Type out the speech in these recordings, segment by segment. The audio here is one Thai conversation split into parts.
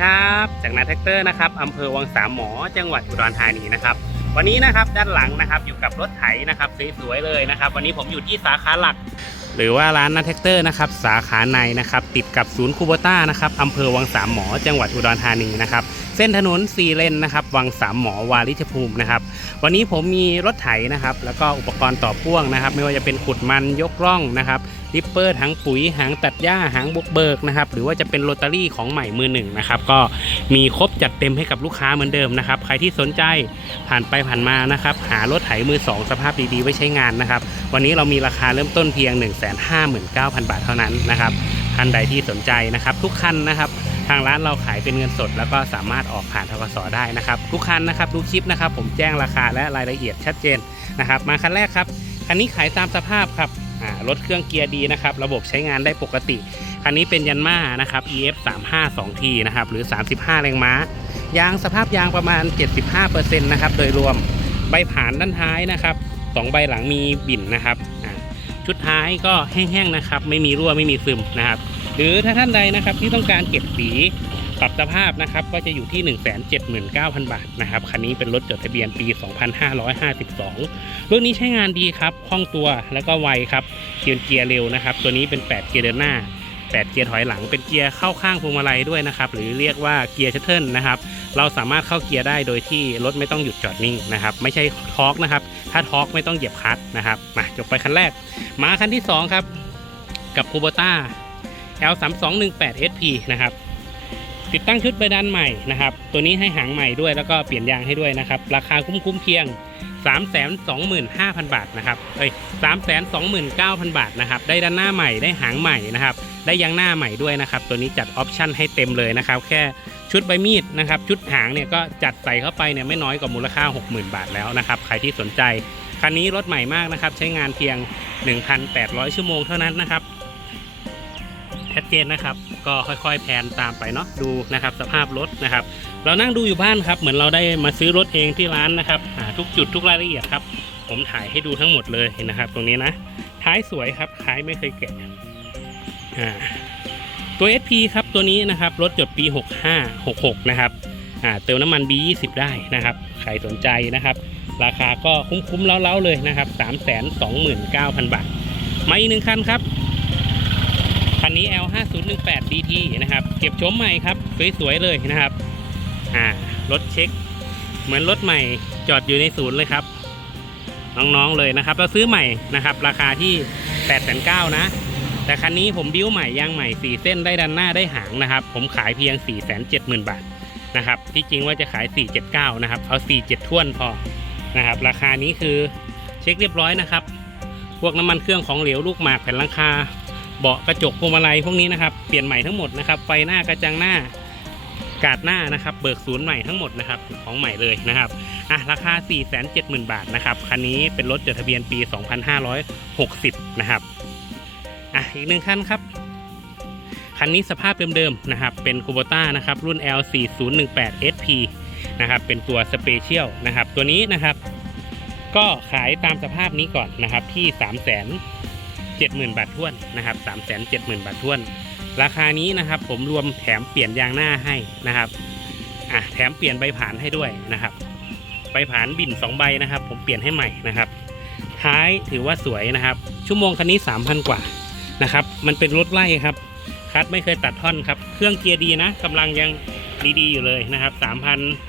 ครับ จากนาแท็กเตอร์นะครับอำเภอวังสามหมอจังหวัดอุดรธานีนะครับ วันนี้นะครับด้านหลังนะครับอยู่กับรถไถนะครับสวยๆเลยนะครับ วันนี้ผมอยู่ที่สาขาหลัก หรือว่าร้านนาแท็กเตอร์นะครับสาขาในนะครับติดกับศูนย์คูโบต้านะครับอำเภอวังสามหมอจังหวัดอุดรธานีนะครับเส้นถนนสี่เลนนะครับวังสามหมอวาริชภูมินะครับวันนี้ผมมีรถไถนะครับแล้วก็อุปกรณ์ต่อพ่วงนะครับ ไม่ว่าจะเป็นขุดมันยกร่องนะครับ ริปเปอร์ถังปุ๋ยหางตัดหญ้าหางบุกเบิกนะครับหรือว่าจะเป็นโรตารี่ของใหม่มือหนึ่งนะครับก็มีครบจัดเต็มให้กับลูกค้าเหมือนเดิมนะครับใครที่สนใจผ่านไปผ่านมานะครับหารถไถมือสองสภาพดีๆไว้ใช้งานนะครับวันนี้เรามีราคาเริ่มต้นเพียง 1 5 9 0 0 0 บาทเท่านั้นนะครับท่านใดที่สนใจนะครับทุกคันนะครับทางร้านเราขายเป็นเงินสด แล้วก็สามารถออกผ่านทกสได้นะครับทุกคันนะครับดูคลิปนะครับผมแจ้งราคาและรายละเอียดชัดเจนนะครับมาคันแรกครับคันนี้ขายตามสภาพครับ รถเครื่องเกียร์ดีนะครับ ระบบใช้งานได้ปกติ คันนี้เป็นยันมานะครับ EF 3 5 2 T นะครับ หรือ 35 แรงม้า ยางสภาพยางประมาณ 75%นะครับ โดยรวม ใบผ่านด้านท้ายนะครับสองใบหลังมีบิ่นนะครับ ชุดท้ายก็แห้งๆนะครับ ไม่มีรั่วไม่มีซึมนะครับ หรือถ้าท่านใดนะครับที่ต้องการเก็บสี ปรับสภาพนะครับก็จะอยู่ที่ 179,000 บาทนะครับคันนี้เป็นรถจดทะเบียนปี 2552 รุ่นนี้ใช้งานดีครับคล่องตัวแล้วก็ไวครับเกียร์เกียร์เร็วนะครับ ตัวนี้เป็น 8 เกียร์เดินหน้า 8 เกียร์ถอยหลัง เป็นเกียร์เข้าข้างพวงมาลัยด้วยนะครับ หรือเรียกว่าเกียร์ชัตเทิลนะครับ เราสามารถเข้าเกียร์ได้โดยที่รถไม่ต้องหยุดจอดนิ่งนะครับ ไม่ใช่ทอร์กนะครับ ถ้าทอร์กไม่ต้องเหยียบคลัตช์นะครับ มาจบไปคันแรก มาคันที่ 2 ครับ กับคูโบต้า L 3 2 1 8 SP นะครับ ติดตั้งชุดใบดันใหม่นะครับ ตัวนี้ให้หางใหม่ด้วยแล้วก็เปลี่ยนยางให้ด้วยนะครับ ราคาคุ้มๆเพียง 325,000 บาทนะครับ เอ้ย 329,000 บาทนะครับ ได้ด้านหน้าใหม่ ได้หางใหม่นะครับ ได้ยางหน้าใหม่ด้วยนะครับ ตัวนี้จัดออปชั่นให้เต็มเลยนะครับ แค่ชุดใบมีดนะครับ ชุดหางเนี่ยก็จัดใส่เข้าไปเนี่ยไม่น้อยกว่ามูลค่า 60,000 บาทแล้วนะครับ ใครที่สนใจ คันนี้รถใหม่มากนะครับ ใช้งานเพียง 1,800 ชั่วโมงเท่านั้นนะครับชัดเจนนะครับ ก็ค่อยๆแพนตามไปเนาะดูนะครับสภาพรถนะครับ เรานั่งดูอยู่บ้านครับ เหมือนเราได้มาซื้อรถเองที่ร้านนะครับหาทุกจุดทุกรายละเอียดครับ ผมถ่ายให้ดูทั้งหมดเลยนะครับ ตรงนี้นะท้ายสวยครับท้ายไม่เคยแกะอ่าตัว SP ครับตัวนี้นะครับรถจดปี 65 66 นะครับอ่าเติมน้ำมัน B20 ได้นะครับใครสนใจนะครับ ราคาก็คุ้มๆเล้าๆเลยนะครับ 329,000 บาทมาอีกหนึ่งคันครับ นี้ L 5 0 1 8 DT นะครับ เก็บชมใหม่ครับ สวยๆเลยนะครับอ่ารถเช็ค เหมือนรถใหม่จอดอยู่ในศูนย์เลยครับ น้องๆเลยนะครับเราซื้อใหม่นะครับ ราคาที่8 9 0 0นะ แต่คันนี้ผมบิ้วใหม่ยางใหม่ 4 เส้นได้ดันหน้าได้หางนะครับ ผมขายเพียง 4 7 0 0 0 0 บาทนะครับที่จริงว่าจะขาย 479 นะครับ เอา 47ท่วนพอนะครับ ราคานี้คือเช็คเรียบร้อยนะครับ พวกน้ำมันเครื่องของเหลวลูกหมากแผ่นลังคา เบาะกระจกพวงมาลัยพวกนี้นะครับเปลี่ยนใหม่ทั้งหมดนะครับไฟหน้ากระจังหน้ากาดหน้านะครับ เบิกศูนย์ใหม่ทั้งหมดนะครับของใหม่เลยนะครับอะราคา 470,000 บาทนะครับคันนี้เป็นรถจดทะเบียนปี 2560 นะครับอะอีกหนึ่งคันครับคันนี้สภาพเดิมๆนะครับ เป็นคูโบต้านะครับ รุ่น L4018 SP นะครับเป็นตัวสเปเชียลนะครับ ตัวนี้นะครับ ก็ขายตามสภาพนี้ก่อนนะครับที่ 3 0 0 0 0 70,000 บาทท้วนนะครับ370,000 บาทท้วน ราคานี้นะครับผมรวมแถมเปลี่ยนยางหน้าให้นะครับอะแถมเปลี่ยนใบผ่านให้ด้วยนะครับ ใบผ่านบิ่น2ใบนะครับ ผมเปลี่ยนให้ใหม่นะครับ ท้ายถือว่าสวยนะครับ ชั่วโมงคันนี้ 3,000 กว่านะครับ มันเป็นรถไล่ครับคัดไม่เคยตัดท่อนครับ เครื่องเกียร์ดีนะกำลังยังดีๆอยู่เลยนะครับ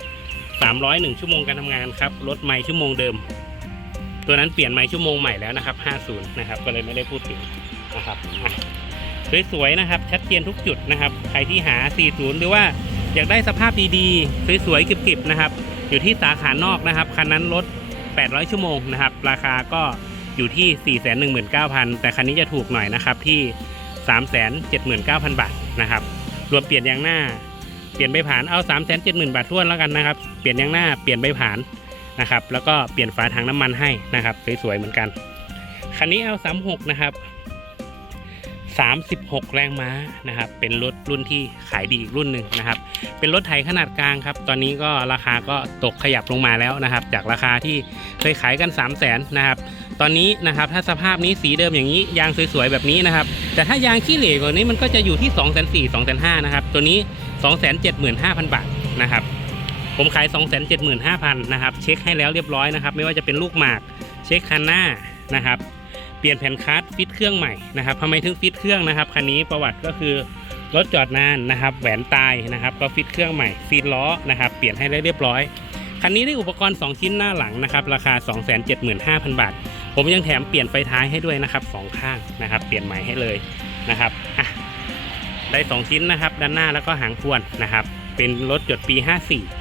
3,301 ชั่วโมงการทำงานครับ รถใหม่ชั่วโมงเดิม ตัวนั้นเปลี่ยนใหม่ชั่วโมงใหม่แล้วนะครับ 50 นะครับ ก็เลยไม่ได้พูดถึงนะครับสวยๆนะครับ ชัดเจนทุกจุดนะครับ ใครที่หา 40 หรือว่าอยากได้สภาพดีๆ สวยๆกริบๆนะครับ อยู่ที่สาขานอกนะครับ คันนั้นรถ 800 ชั่วโมงนะครับ ราคาก็อยู่ที่ 419,000 แต่คันนี้จะถูกหน่อยนะครับที่ 379,000 บาทนะครับ รวมเปลี่ยนยางหน้า เปลี่ยนใบผ่าน เอา 370,000 บาททวนแล้วกันนะครับ เปลี่ยนยางหน้า เปลี่ยนใบผ่าน นะครับ แล้วก็เปลี่ยนฝาถังน้ำมันให้นะครับ สวยๆเหมือนกัน คันนี้ L36 นะครับ36 แรงม้านะครับ เป็นรถรุ่นที่ขายดีอีกรุ่นหนึ่งนะครับ เป็นรถไถขนาดกลางครับ ตอนนี้ก็ราคาก็ตกขยับลงมาแล้วนะครับ จากราคาที่เคยขายกัน 3 0 0 0 0นนะครับ ตอนนี้นะครับถ้าสภาพนี้สีเดิมอย่างนี้ยางสวยๆแบบนี้นะครับ แต่ถ้ายางขี้เหร่กว่านี้มันก็จะอยู่ที่ 2 4 0 0 0 2 5 0 0นะครับ ตัวนี้ 275,000 บาทนะครับ ผมขาย 275,000นะครับ เช็คให้แล้วเรียบร้อยนะครับ ไม่ว่าจะเป็นลูกหมาก เช็คคันหน้านะครับ เปลี่ยนแผ่นคัสฟิตเครื่องใหม่นะครับทำไมถึงฟิตเครื่องนะครับ คันนี้ประวัติก็คือรถจอดนานนะครับ แหวนตายนะครับ ก็ฟิตเครื่องใหม่ฟีดล้อนะครับ เปลี่ยนให้ได้เรียบร้อย คันนี้ได้อุปกรณ์ 2 ชิ้นหน้าหลังนะครับ ราคา 275,000 บาท ผมยังแถมเปลี่ยนไฟท้ายให้ด้วยนะครับสองข้างนะครับ เปลี่ยนใหม่ให้เลยนะครับได้ 2 ชิ้นนะครับ ด้านหน้าแล้วก็หางพวนนะครับ เป็นรถจดปี 54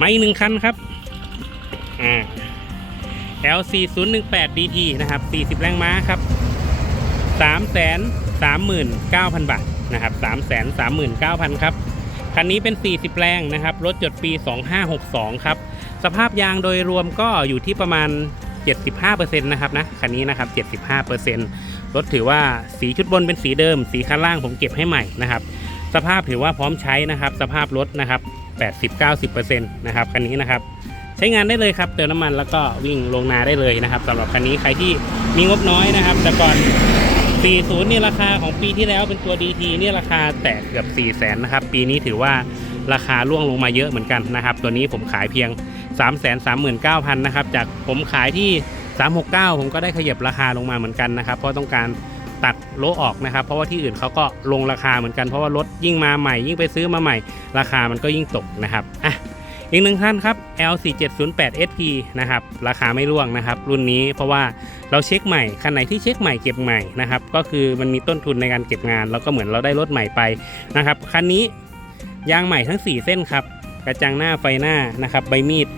มาอีกหนึ่งคันครับอ่า LC 0 1 8 DT นะครับ 40 แรงม้าครับ 3 3 9 0 0 0 บาทนะครับ 3 3 9 0 0 0 ครับ คันนี้เป็น 40 แรงนะครับ รถจดปี 2562 ครับ สภาพยางโดยรวมก็อยู่ที่ประมาณ 75%นะครับนะ คันนี้นะครับ 75%รถถือว่าสีชุดบนเป็นสีเดิม สีข้างล่างผมเก็บให้ใหม่นะครับ สภาพถือว่าพร้อมใช้นะครับ สภาพรถนะครับ 80-90%นะครับคันนี้นะครับใช้งานได้เลยครับเติมน้ำมันแล้วก็วิ่งลงนาได้เลยนะครับสำหรับคันนี้ใครที่มีงบน้อยนะครับ แต่ก่อน 40นี่ราคาของปีที่แล้วเป็นตัว DT นี่ราคาแตะเกือบ 4 0 0แสนนะครับ ปีนี้ถือว่าราคาร่วงลงมาเยอะเหมือนกันนะครับ ตัวนี้ผมขายเพียง 3 3 9 0 0 0 นะครับ จากผมขายที่ 369 ผมก็ได้ขยับราคาลงมาเหมือนกันนะครับ เพราะต้องการ ตัดโลออกนะครับ เพราะว่าที่อื่นเขาก็ลงราคาเหมือนกันเพราะว่ารถยิ่งมาใหม่ ยิ่งไปซื้อมาใหม่ ราคามันก็ยิ่งตกนะครับอะอีกหนึ่งท่านครับ L4708SP นะครับ ราคาไม่ร่วงนะครับ รุ่นนี้เพราะว่าเราเช็คใหม่คันไหนที่เช็คใหม่เก็บใหม่นะครับ ก็คือมันมีต้นทุนในการเก็บงาน แล้วก็เหมือนเราได้รถใหม่ไปนะครับคันนี้ยางใหม่ทั้ง 4 เส้นครับ กระจังหน้าไฟหน้านะครับ ใบมีด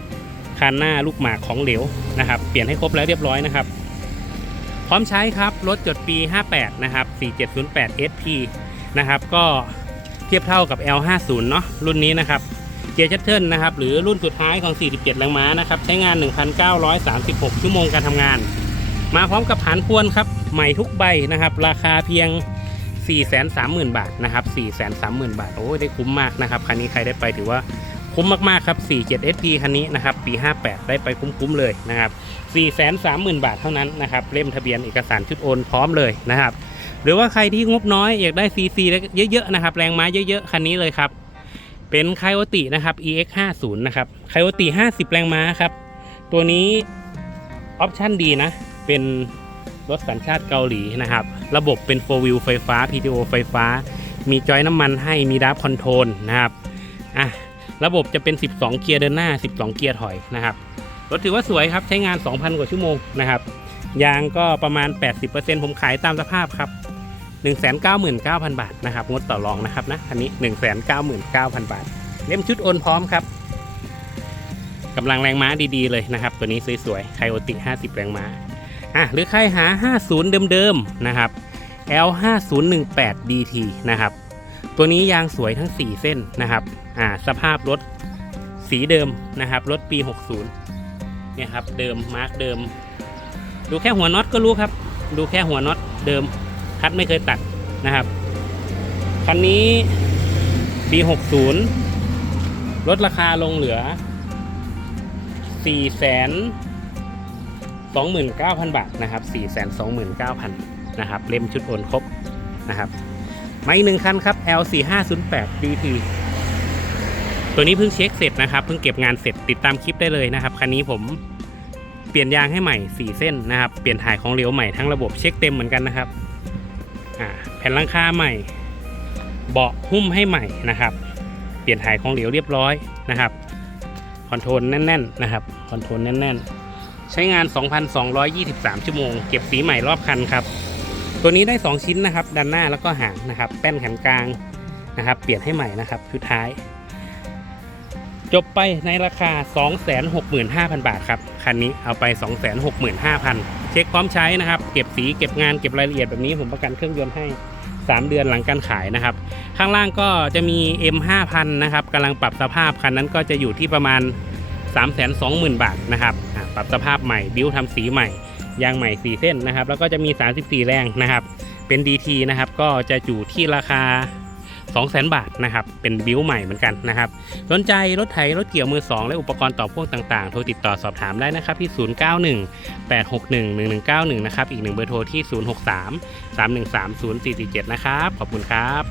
คันหน้าลูกหมากของเหลวนะครับ เปลี่ยนให้ครบแล้วเรียบร้อยนะครับ ร้อมใช้ครับรถจดปี 58 นะครับ 4708 SP นะครับ ก็เทียบเท่ากับ L50 เนาะรุ่นนี้นะครับเกียร์ชัตเทิลนะครับ หรือรุ่นสุดท้ายของ 47 แรงม้านะครับ ใช้งาน 1,936 ชั่วโมงการทำงาน มาพร้อมกับผานพวนครับ ใหม่ทุกใบนะครับ ราคาเพียง 430,000 บาทนะครับ 430,000 บาท โอ้ได้คุ้มมากนะครับ คันนี้ใครได้ไปถือว่า คุ้มมากๆครับ 47 SP คันนี้นะครับ ปี 58 ได้ไปคุ้มๆเลยนะครับ 430,000 บาทเท่านั้นนะครับ เล่มทะเบียนเอกสารชุดโอนพร้อมเลยนะครับ หรือว่าใครที่งบน้อยอยากได้ CC เยอะๆนะครับ แรงม้าเยอะๆ คันนี้เลยครับ เป็นไคโอตินะครับ EX 5 0นะครับไคโอติ50 แรงม้าครับ ตัวนี้ออปชั่นดีนะ เป็นรถสัญชาติเกาหลีนะครับ ระบบเป็น 4 wheel ไฟฟ้า PTO ไฟฟ้า มีจอยน้ำมันให้ มีดับคอนโทรลนะครับ อะ ระบบจะเป็น 12 เกียร์เดินหน้า 12 เกียร์ถอยนะครับรถถือว่าสวยครับใช้งาน 2,000 กว่าชั่วโมงนะครับยางก็ประมาณ 80%ผมขายตามสภาพครับ 199,000 บาทนะครับงดต่อรองนะครับนะคันนี้ 199,000 บาท เล่มชุดโอนพร้อมครับกำลังแรงม้าดีๆเลยนะครับ ตัวนี้สวยๆไคโอติ 50 แรงม้าอะหรือใครหา 50 เดิมๆนะครับ L 5018 DT นะครับ ตัวนี้ยางสวยทั้ง 4 เส้นนะครับอ่าสภาพรถสีเดิมนะครับ รถปี 60เนี่ยครับเดิมมาร์กเดิม ดูแค่หัวน็อตก็รู้ครับ ดูแค่หัวน็อตเดิมคัดไม่เคยตัดนะครับคันนี้ปี 60 ลดราคาลงเหลือ 4 2 9 0 0 0 บาทนะครับ 4 2 9 0 0 0 นะครับ เล่มชุดโอนครบนะครับ มาอีกหนึ่งคันครับ L4508 DT ตัวนี้เพิ่งเช็คเสร็จนะครับ เพิ่งเก็บงานเสร็จติดตามคลิปได้เลยนะครับ คันนี้ผมเปลี่ยนยางให้ใหม่ 4 เส้นนะครับ เปลี่ยนถ่ายของเหลวใหม่ทั้งระบบเช็คเต็มเหมือนกันนะครับ แผ่นลังคาใหม่ เบาะหุ้มให้ใหม่นะครับ เปลี่ยนถ่ายของเหลวเรียบร้อยนะครับ คอนโทรลแน่น ๆ นะครับ คอนโทรลแน่น ๆ ใช้งาน 2,223 ชั่วโมง เก็บสีใหม่รอบคันครับ ตัวนี้ได้ 2 ชิ้นนะครับด้านหน้าแล้วก็หางนะครับ แป้นแขนกลางนะครับ เปลี่ยนให้ใหม่นะครับชุดท้าย จบไปในราคา 265,000 บาทครับคันนี้เอาไป 265,000 เช็คพร้อมใช้นะครับ เก็บสีเก็บงานเก็บรายละเอียดแบบนี้ผมประกันเครื่องยนต์ให้ 3 เดือนหลังการขายนะครับ ข้างล่างก็จะมี M5000 นะครับกำลังปรับสภาพคันนั้นก็จะอยู่ที่ประมาณ 320,000 บาทนะครับปรับสภาพใหม่บิ้วทำสีใหม่ ยางใหม่ 4 เส้นนะครับ แล้วก็จะมี 34 แรงนะครับ เป็น DT นะครับ ก็จะอยู่ที่ราคา 200,000 บาทนะครับ เป็นบิ้วใหม่เหมือนกันนะครับ สนใจรถไถ รถเกี่ยวมือ 2 และอุปกรณ์ต่อพ่วงต่างๆ โทรติดต่อสอบถามได้นะครับ ที่ 091 861 1191 นะครับ อีกหนึ่งเบอร์โทรที่ 063 313 0447 นะครับ ขอบคุณครับ